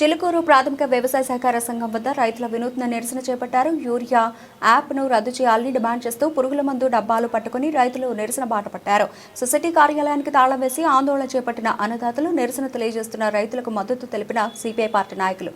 చిలుకూరు ప్రాథమిక వ్యవసాయ సహకార సంఘం వద్ద రైతుల వినూత్న నిరసన చేపట్టారు. యూరియా యాప్ను రద్దు చేయాలని డిమాండ్ చేస్తూ పురుగుల మందు డబ్బాలు పట్టుకుని రైతులు నిరసన బాట పట్టారు. సొసైటీ కార్యాలయానికి తాళం వేసి ఆందోళన చేపట్టిన అన్నదాతలు నిరసన తెలియజేస్తున్న రైతులకు మద్దతు తెలిపిన సిపిఐ పార్టీ నాయకులు.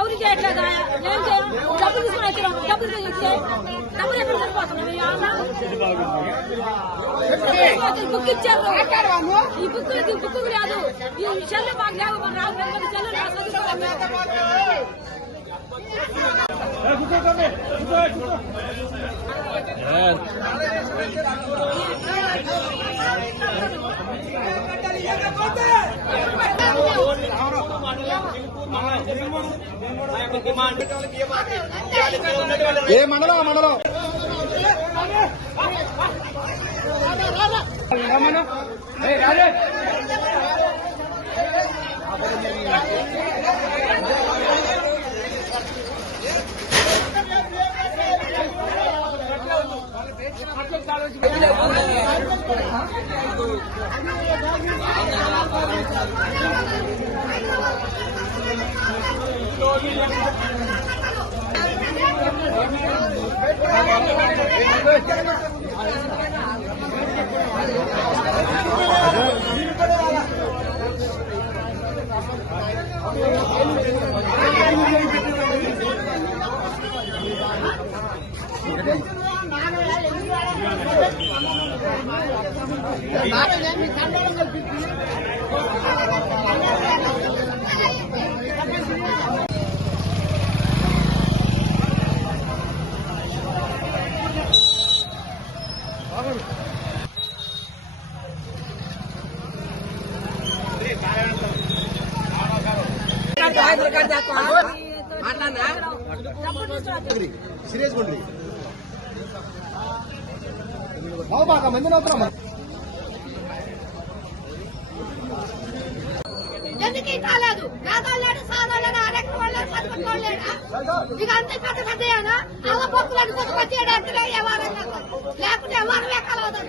ఎవరు చేయట్లేదా? డబ్బులు తీసుకుని వచ్చినాం, డబ్బులు ఎక్కడ సరిపోతున్నాం? బుక్ ఇచ్చారు, ఈ బుక్ రాదు, ఈ విషయాల్లో మాకు లేవు. ఏ మండలం మండలం సీరియస్ గుండ్రి బాగా మంది నవ్వుతున్నాం. ఎందుకు కాలేదు? పేదవాళ్ళు సాధారణ ఆరోగ్యం వాళ్ళు చదువుకోలేడా? ఇక అంతే పెద్ద పెద్దనా అలా పప్పులను కొట్టుకొచ్చేటట్టుగా ఎవరైనా లేకుంటే ఎవరు ఎక్కలేదు,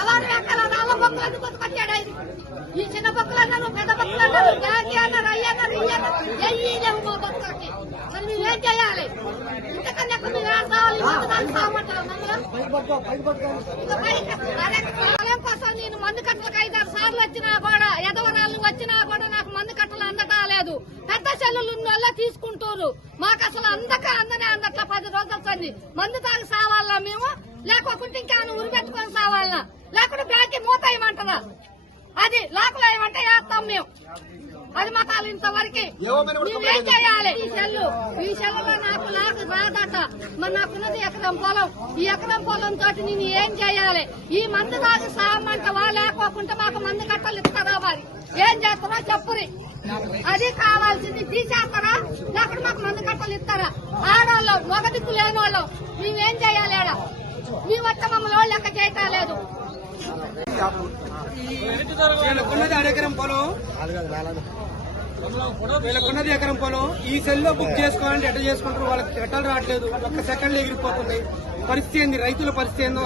ఎవరు ఎక్కలేదు. అలా పప్పులను కొట్టుకొచ్చాడా? ఈ చిన్న పప్పులన్నారు, పెద్ద పప్పులన్నారు, బ్యాగి అన్నారు, అయ్యన్నారు, ఇయ్యన్నారు, లేవు మా బతుకకి. మరి మేమేం చేయాలి? ఇంతకన్నా మేము ఏం కావాలి? దాన్ని సామంటారు మమ్మల్ని కోసం. నేను మందు కట్టలకు 5-6 సార్లు వచ్చినా కూడా, ఎదవనాలు వచ్చినా కూడా నాకు మందు కట్టలు అందటా లేదు. పెద్ద సెల్లులు ఉన్న వాళ్ళే తీసుకుంటారు. మాకు అసలు అందనే అందట్లా. 10 రోజులు సంది మందు తాగి సావాలా మేము, లేకపోతే ఇంకేమైనా ఉరి పెట్టుకొని సావాలనా, లేకుంటే బ్యాంకి మూత వేయమంటారా? అది లోపల ఏమంటే వేస్తాం మేము. అది మతాలు ఇంతవరకు నువ్వేం చేయాలి? ఈ సెల్లులో నాకు రాదట. మరి నాకున్నది ఎకరం పొలం. ఈ ఎకరం పొలం తోటి నేను ఏం చేయాలి? ఈ మందు తాగి సామంటవా, లేకోకుంటే మాకు మందు కట్టలు ఇస్తారా? మరి ఏం చేస్తారో చెప్పురి. అది కావాల్సింది తీసేస్తారా, లేకపోతే మాకు మందు కట్టలు ఇస్తారా? ఆడవాళ్ళు మగ దిక్కు లేని వాళ్ళు మేమేం చేయాలి? ఆడ మీ వచ్చ మమ్మల్ని లెక్క చేయటం లేదు. వీళ్ళకున్నది ఎకరం పొలం. ఈ సెల్లో బుక్ చేసుకోవాలంటే ఎట్లా చేసుకుంటారు? వాళ్ళకి ఎట్టలు రావట్లేదు. ఒక్క సెకండ్లో ఎగిరిపోతుంది. పరిస్థితి ఏంది? రైతుల పరిస్థితి ఏందో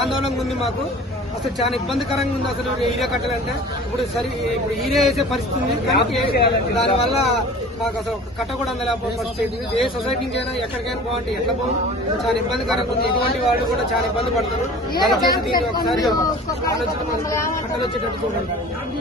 ఆందోళనగా ఉంది మాకు. అసలు చాలా ఇబ్బందికరంగా ఉంది అసలు ఈరియా కట్టాలంటే. ఇప్పుడు ఈరియా వేసే పరిస్థితి ఉంది. దానివల్ల మాకు అసలు కట్ట కూడా అందలేకపోతుంది. ఏ సొసైటీ నుంచి అయినా ఎక్కడికైనా బాగుంటే ఎట్లా పోవు? చాలా ఇబ్బందికరంగా ఉంది. ఇటువంటి వాళ్ళు కూడా చాలా ఇబ్బంది పడతారు. దయచేసి దీన్ని ఒకసారి ఆలోచన కట్టలు వచ్చేటట్టు చూడండి.